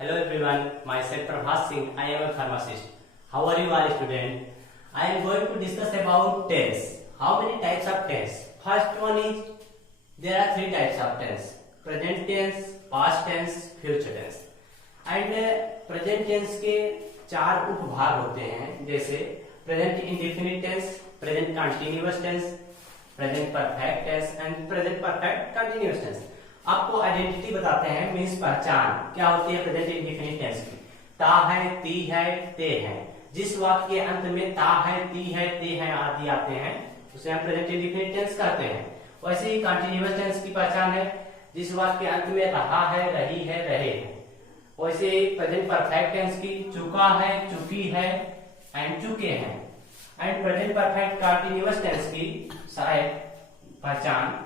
Hello everyone, myself Prabhat Singh. I am a pharmacist. How are you all students? I am going to discuss about tense. How many types of tense? First one is there are three types of tense: present tense, past tense, future tense. And present tense के चार उपभाग होते हैं, जैसे present indefinite tense, present continuous tense, present perfect tense and present perfect continuous tense. आपको identity बताते हैं, means पहचान क्या होती है प्रेजेंट इंडेफिनिट टेंस की। ता है, ती है, ते है। जिस वाक्य के अंत में ता है, ती है, ते है आदि आते हैं उसे हम प्रेजेंट इंडेफिनिट टेंस कहते हैं। वैसे ही कंटिन्यूअस टेंस की पहचान है, जिस वाक्य के अंत में रहा है, रही है, रहे हैं। वैसे ही प्रेजेंट परफेक्ट टेंस की चुका है, चुकी है एंड चुके हैं। And present perfect continuous tense की पहचान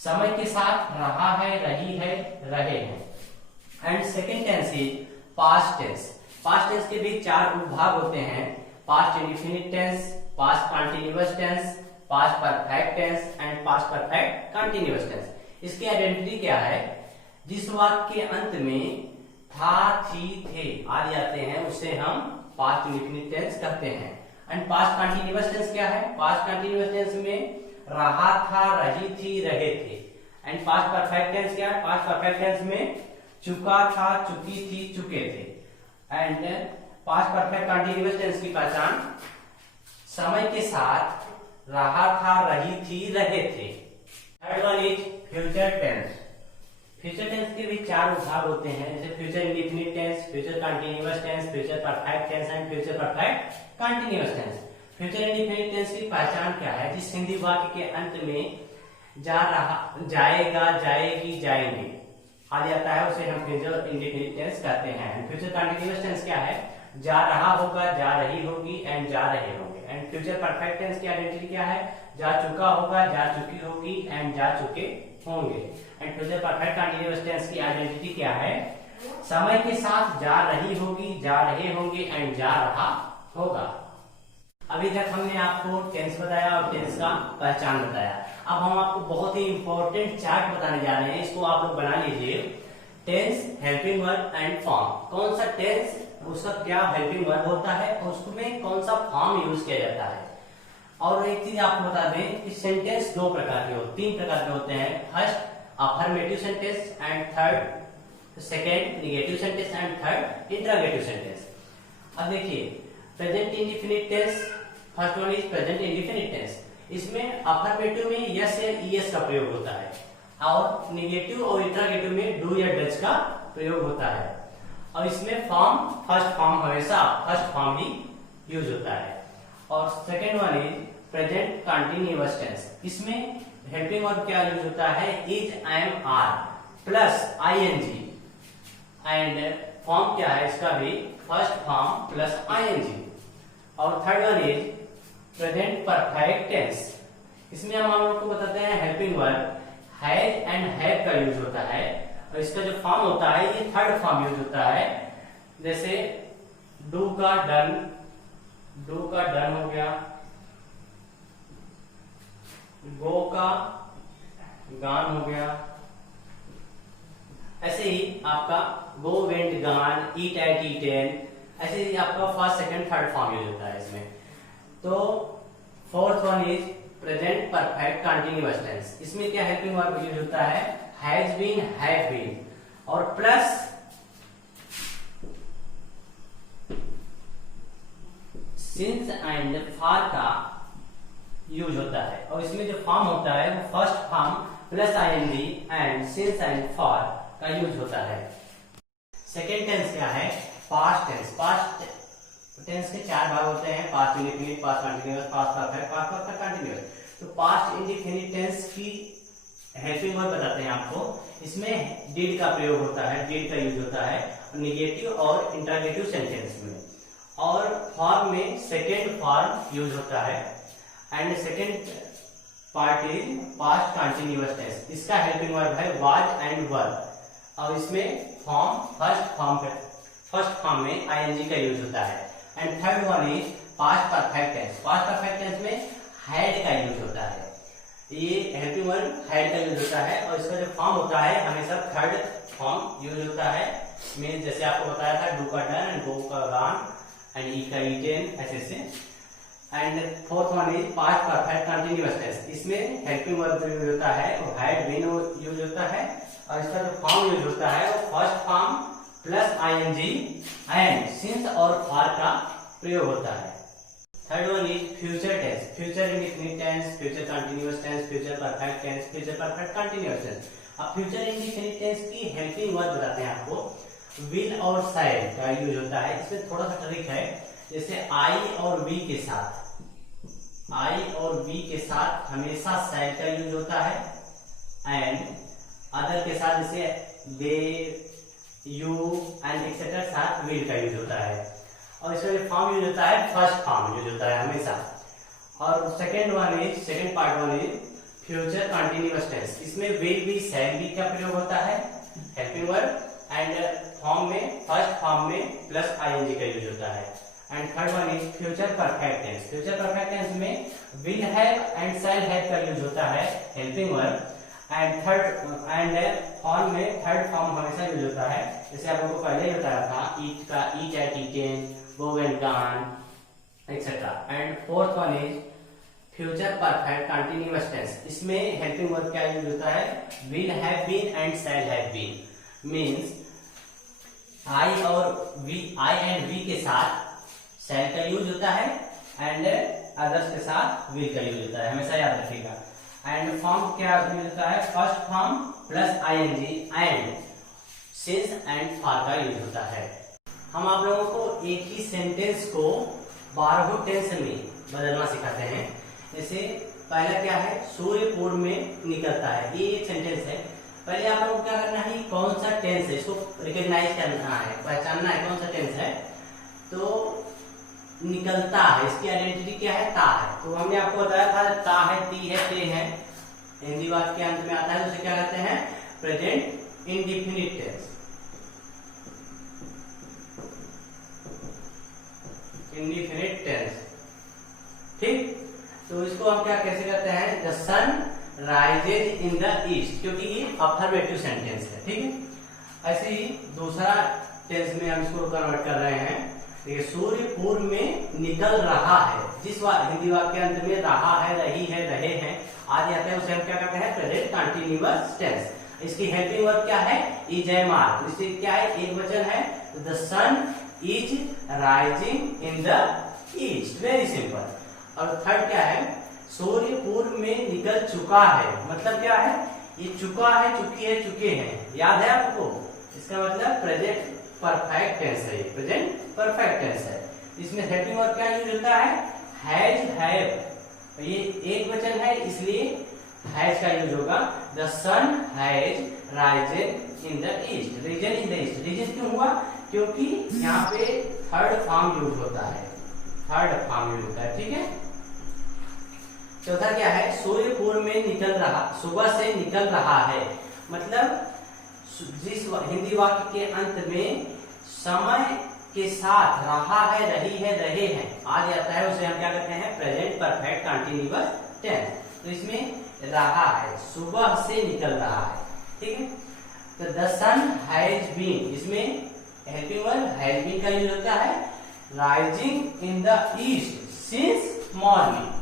समय के साथ रहा है, रही है, रहे हैं। And second tense is past tense. Past tense के भी चार उपभाग होते हैं: past indefinite tense, past continuous tense, past perfect tense and past perfect continuous tense. इसकी आइडेंटिटी क्या है? जिस वाक्य के अंत में था, थी, थे आदि आते हैं उसे हम पास्ट इंडेफिनिट टेंस कहते हैं। एंड पास्ट कंटिन्यूअस टेंस क्या है? पास्ट कंटिन्यूअस टेंस में रहा था, रही थी, रहे थे। एंड पास्ट परफेक्ट टेंस क्या है? पास्ट परफेक्ट टेंस में चुका था, चुकी थी, चुके थे। And past perfect continuous tense की पहचान समय के साथ रहा था, रही थी, रहे थे। Third one is future tense. Future tense के भी चार भाग होते हैं, जैसे future indefinite tense, future continuous tense, future perfect tense and future perfect continuous tense. Future indefinite tense की पहचान क्या है? जिस हिंदी वाक्य के अंत में जा रहा, जाएगा, जाएगी, जाएंगे आदि आता है उसे हम फ्यूचर इंडेफिनिट टेंस कहते हैं। फ्यूचर कंटिन्यूअस टेंस क्या है? जा रहा होगा, जा रही होगी एंड जा रहे होंगे। एंड फ्यूचर परफेक्ट टेंस की आइडेंटिटी क्या है? जा चुका होगा, जा चुकी होगी एंड जा चुके होंगे। And future perfect continuous tense की आइडेंटिटी क्या है? समय के साथ जा रही होगी, जा रहे होंगे एंड जा रहा होगा। अभी तक हमने आपको टेंस बताया और टेंस का पहचान बताया। अब हम आपको बहुत ही इंपॉर्टेंट चार्ट बताने जा रहे हैं, इसको आप लोग बना लीजिए। Tense, helping verb and form. कौन सा टेंस, उसका क्या हेल्पिंग वर्ब होता है, उसमें कौन सा फॉर्म यूज किया जाता है। और एक चीज आपको बता दें कि सेंटेंस दो प्रकार के तीन प्रकार के होते हैं। First affirmative sentence and third second negative sentence and third interrogative sentence. अब देखिए present indefinite tense, first one is present indefinite tense. इसमें अफर्मेटिव में यस या ईएस का प्रयोग होता है और निगेटिव और इंटरोगेटिव में डू या डज का प्रयोग होता है। और इसमें फॉर्म फर्स्ट फॉर्म हमेशा फर्स्ट फॉर्म ही यूज होता है। और second one is present continuous tense. इसमें हेल्पिंग वर्ब क्या यूज होता है? Is, am, are plus ING. And form क्या है इसका भी? First form plus ING. और third one is present perfect tense. इसमें हम लोग को बताते हैं helping verb has and have का यूज होता है और इसका जो फॉर्म होता है ये थर्ड फॉर्म यूज होता है। जैसे डू का डन, डू का डन हो गया, गो का गान हो गया। ऐसे ही आपका गो वेंट गान, ईट एट ईटेन, ऐसे ही आपका first second third form use होता है इसमें। तो fourth one is present perfect continuous tense. इसमें क्या हेल्पिंग वर्ब यूज होता है? हैज बीन, हैव बीन और प्लस सिंस एंड फॉर का यूज होता है। और इसमें जो फॉर्म होता है वो first form plus ING and since and for का यूज होता है। सेकेंड टेंस क्या है? Past tense. पास्ट टेंस के चार भाग होते हैं: past indefinite, past continuous, past perfect, past perfect continuous. तो पास्ट इंडेफिनिट टेंस की हेल्पिंग वर्ब बताते हैं आपको। इसमें डिड का प्रयोग होता है, डिड का यूज होता है निगेटिव और इंटरोगेटिव सेंटेंस में। और फॉर्म में सेकेंड फॉर्म यूज होता है। And second part is past continuous tense. इसका हेल्पिंग वर्ब है वाज एंड वर और इसमें फॉर्म फर्स्ट फॉर्म में आईएनजी का यूज होता है। And third one is past perfect tense. Past perfect tense में हैड का यूज होता है। ये हेल्पिंग वर्ब हैड का यूज होता है और इसका जो फॉर्म होता है हमेशा थर्ड फॉर्म यूज होता है। मीन्स जैसे आपको बताया था डू का डन एंड गो का गॉन एंड ई का ईटेन, ऐसे से। And fourth one is past perfect continuous tense, इसमें हेल्पिंग वर्ब यूज होता है वो हैड बीन यूज होता है, और इसका जो फॉर्म यूज होता है वो first form plus ING and since और फॉर का प्रयोग होता है। Third one is future tense, future indefinite tense, future continuous tense, future perfect tense, future perfect continuous tense. अब फ्यूचर इंडेफिनिट टेंस की हेल्पिंग वर्ब बताते हैं आपको, विल और शैल का यूज होता है। इसमें थोड़ा सा ट्रिक है, जैसे आई और वी के साथ, आई और वी के साथ हमेशा शैल का यूज होता है, एंड अदर के साथ जैसे दे, यू एंड एक्सेट्रा साथ विल का यूज होता है। और इसका जो फॉर्म यूज होता है फर्स्ट फॉर्म यूज होता है हमेशा। और second one is, second part one is future continuous tense, इसमें विल बी शैल बी का प्रयोग होता है हेल्पिंग वर्ब, एंड फॉर्म में फर्स्ट फॉर्म में प्लस आईएनजी का यूज होता है। And third one is future perfect tense, future perfect tense में will have and shall have का यूज होता है हेल्पिंग वर्ब, एंड फॉर्म में थर्ड फॉर्म हमेशा यूज होता है, जैसे आप लोगों को पहले ही बताया था ईट का eat ate eaten, go and gone etcetera. And fourth one is future perfect continuous tense, इसमें हेल्पिंग वर्ब क्या यूज होता है, will have been and shall have been, means I और वी, आई एंड वी के साथ शैल का use होता है एंड अदर्स के साथ विल का यूज होता है, हमेशा याद रखिएगा। एंड फॉर्म क्या यूज होता है, first form plus ING and since and for का यूज होता है। हम आप लोगों को एक ही सेंटेंस को 12 टेंस में बदलना सिखाते हैं। जैसे पहला क्या है, सूर्य पूर्व में निकलता है, ये एक सेंटेंस है। पहले आप लोगों को क्या करना है, कौन सा टेंस है इसको रिकॉग्नाइज करना है, पहचानना है कौन सा टेंस है। तो निकलता है, इसकी आइडेंटिटी क्या है, ता है। तो हमने आपको बताया था ता है, ती है, ते है, हिंदी वाक्य के अंत में आता है, उसे क्या कहते हैं, present indefinite tense, indefinite tense. ठीक, तो इसको हम क्या कैसे कहते हैं, the sun rises in the east, क्योंकि ये अफर्मेटिव सेंटेंस है। ठीक है, ऐसे ही दूसरा टेंस में हम इसको कन्वर्ट कर रहे हैं, सूर्य पूर्व में निकल रहा है, जिस हिंदी वाक्य के अंत में रहा है, रही है, रहे हैं आदि आता है, उसे हम क्या कहते हैं, प्रेजेंट कंटिन्यूअस टेंस। इसकी हेल्पिंग वर्ब क्या है, इज एम आर, इससे क्या है, एक वचन है, the sun is rising in the east, very simple. और थर्ड क्या है, सूर्य पूर्व में निकल चुका है, मतलब क्या है, ये चुका है, चुकी है, चुके हैं, याद है आपको, इसका मतलब प्रेजेंट परफेक्ट टेंस है, प्रेजेंट परफेक्ट टेंस है। इसमें हेल्पिंग वर्ब क्या यूज होता है, हैज, हैव, ये एक वचन है इसलिए हैज का यूज होगा, the sun has risen in the east, risen in the east. Risen क्यों हुआ, क्योंकि यहाँ पे थर्ड फॉर्म यूज होता है, थर्ड फॉर्म यूज होता है। ठीक है, चौथा क्या है, सूर्य पूर्व में निकल रहा, सुबह से निकल रहा है, मतलब जिस हिंदी वाक्य के अंत में समय के साथ रहा है, रही है, रहे हैं आ जाता है, उसे हम क्या कहते हैं, प्रेजेंट परफेक्ट कंटिन्यूअस टेंस। तो इसमें रहा है, सुबह से निकल रहा है। ठीक है, तो द सन हैज बीन, इसमें हेल्पिंग वर्ब हैज बीन का यूज होता है, rising in the east since morning.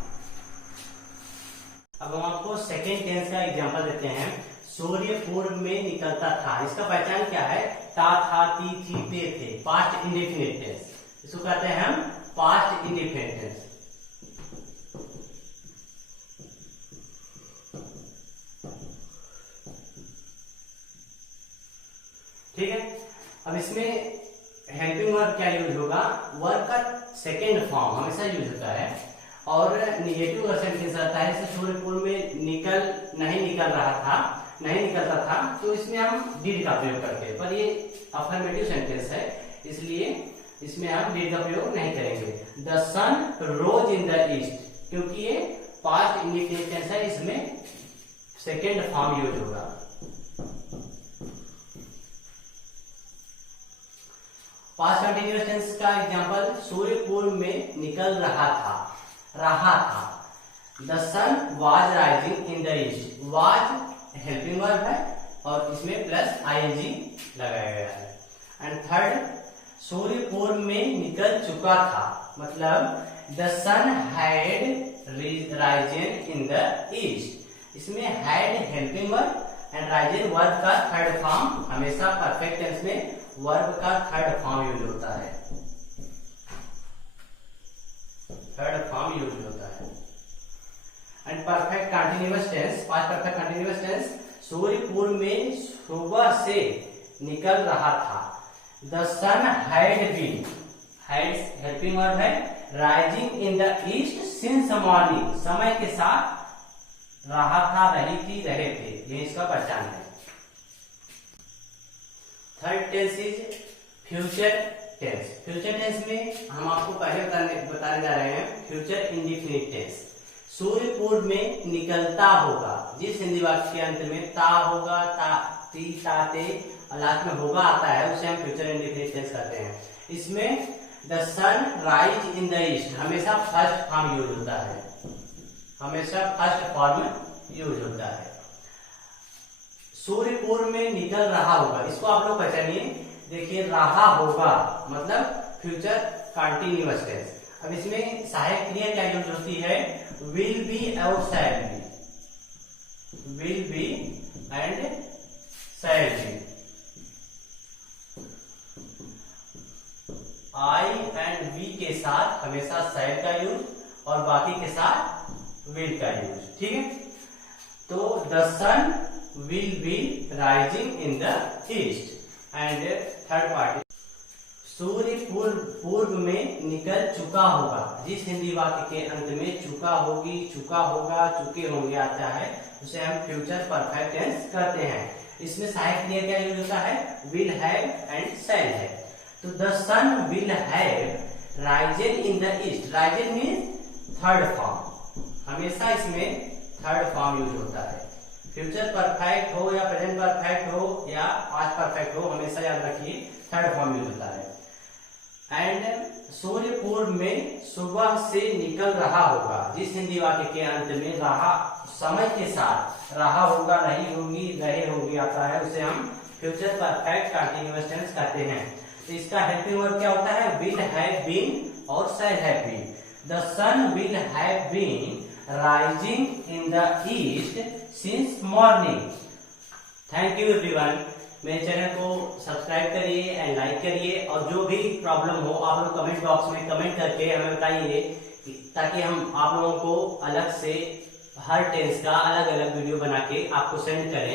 अब हम आपको सेकेंड टेंस का एग्जांपल देते हैं, सूर्य पूर्व में निकलता था, इसका पहचान क्या है, ता, था, ती, थी, ते, थे, पास्ट इंडेफिनिट टेंस, इसको कहते हैं हम पास्ट इंडेफिनिट टेंस। ठीक है, अब इसमें हेल्पिंग वर्ब क्या यूज होगा, वर्ब का सेकेंड फॉर्म हमेशा यूज होता है, और निगेटिव सेंटेंस रहता है, जैसे सूर्य पूर्व में नहीं निकलता था, तो इसमें हम डिड का प्रयोग करते हैं, पर ये अफर्मेटिव सेंटेंस है, इसलिए इसमें हम डिड का प्रयोग नहीं करेंगे। The sun rose in the east, क्योंकि ये पास्ट इंडेफिनिट टेंस है, इसमें सेकेंड फॉर्म यूज होगा। पास्ट कंटिन्यूअस टेंस का एग्जांपल, सूर्य पूर्व में निकल रहा था, the sun was rising in the east, was helping verb है और इसमें प्लस आईएनजी लगाया गया है। थर्ड, सूर्य पूर्व में निकल चुका था, मतलब the sun had risen in the east. इसमें had helping verb and risen verb का थर्ड फॉर्म, हमेशा परफेक्ट टेंस में वर्ब का थर्ड फॉर्म यूज होता है, थर्ड फॉर्म यूज होता है। And perfect continuous tense, past perfect continuous tense, सूर्य पूर्व में सुबह से निकल रहा था, the sun had been, had helping verb है, rising in the east since morning, समय के साथ रहा था, रही थी, रहे थे, ये इसका पहचान है। Third tense is future tense. Future tense में हम आपको पहले बताने जा रहे हैं फ्यूचर इंडिफिनिट टेंस। सूर्य पूर्व में निकलता होगा, जिस हिंदी वाक्य के अंत में ता होगा, ता, ती, ता, ते और लास्ट में होगा आता है, उसे हम फ्यूचर इंडिफिनिट टेंस कहते हैं। इसमें the sun rise in the east हमेशा फर्स्ट फॉर्म यूज होता है, हमेशा फर्स्ट फॉर्म यूज होता है। सूर्य पूर्व में निकल रहा होगा, इसको आप लोग पहचानिए। देखिए रहा होगा मतलब फ्यूचर कंटिन्यूअस टेंस। अब इसमें सहायक क्रिया क्या यूज होती है, विल बी और shall be, will be and shall be. I and we के साथ हमेशा शैल का यूज और बाकी के साथ विल का यूज, ठीक है। तो the sun will be rising in the east. And third part, सूर्य पूर्व में निकल चुका होगा, जिस हिंदी वाक्य के अंत में चुका होगी, चुका होगा, चुके होंगे आता है, उसे हम फ्यूचर परफेक्ट टेंस कहते हैं। इसमें सहायक क्रिया क्या यूज होता है, विल हैव एंड शैल है। तो the sun will have risen in the east, risen means third form, हमेशा इसमें थर्ड फॉर्म यूज होता है। फ्यूचर परफेक्ट हो या प्रेजेंट परफेक्ट हो या पास्ट परफेक्ट हो, हमेशा याद रखिए थर्ड फॉर्म यूज होता है। एंड सूर्य पूर्व में सुबह से निकल रहा होगा, जिस हिंदी वाक्य के अंत में रहा समय के साथ रहा होगा, रही होगी, रहे होगी आता है, उसे हम फ्यूचर परफेक्ट कंटिन्यूअस टेंस कहते हैं। तो इसका हेल्पिंग वर्ब क्या होता है, विल हैव बीन और shall have been. The sun will have been rising in the east since morning. Thank you everyone. मेरे चैनल को सब्सक्राइब करिए एंड लाइक करिए, और जो भी प्रॉब्लम हो आप लोग कमेंट बॉक्स में कमेंट करके हमें बताइए, ताकि हम आप लोगों को अलग से हर टेंस का अलग अलग वीडियो बना के आपको सेंड करें।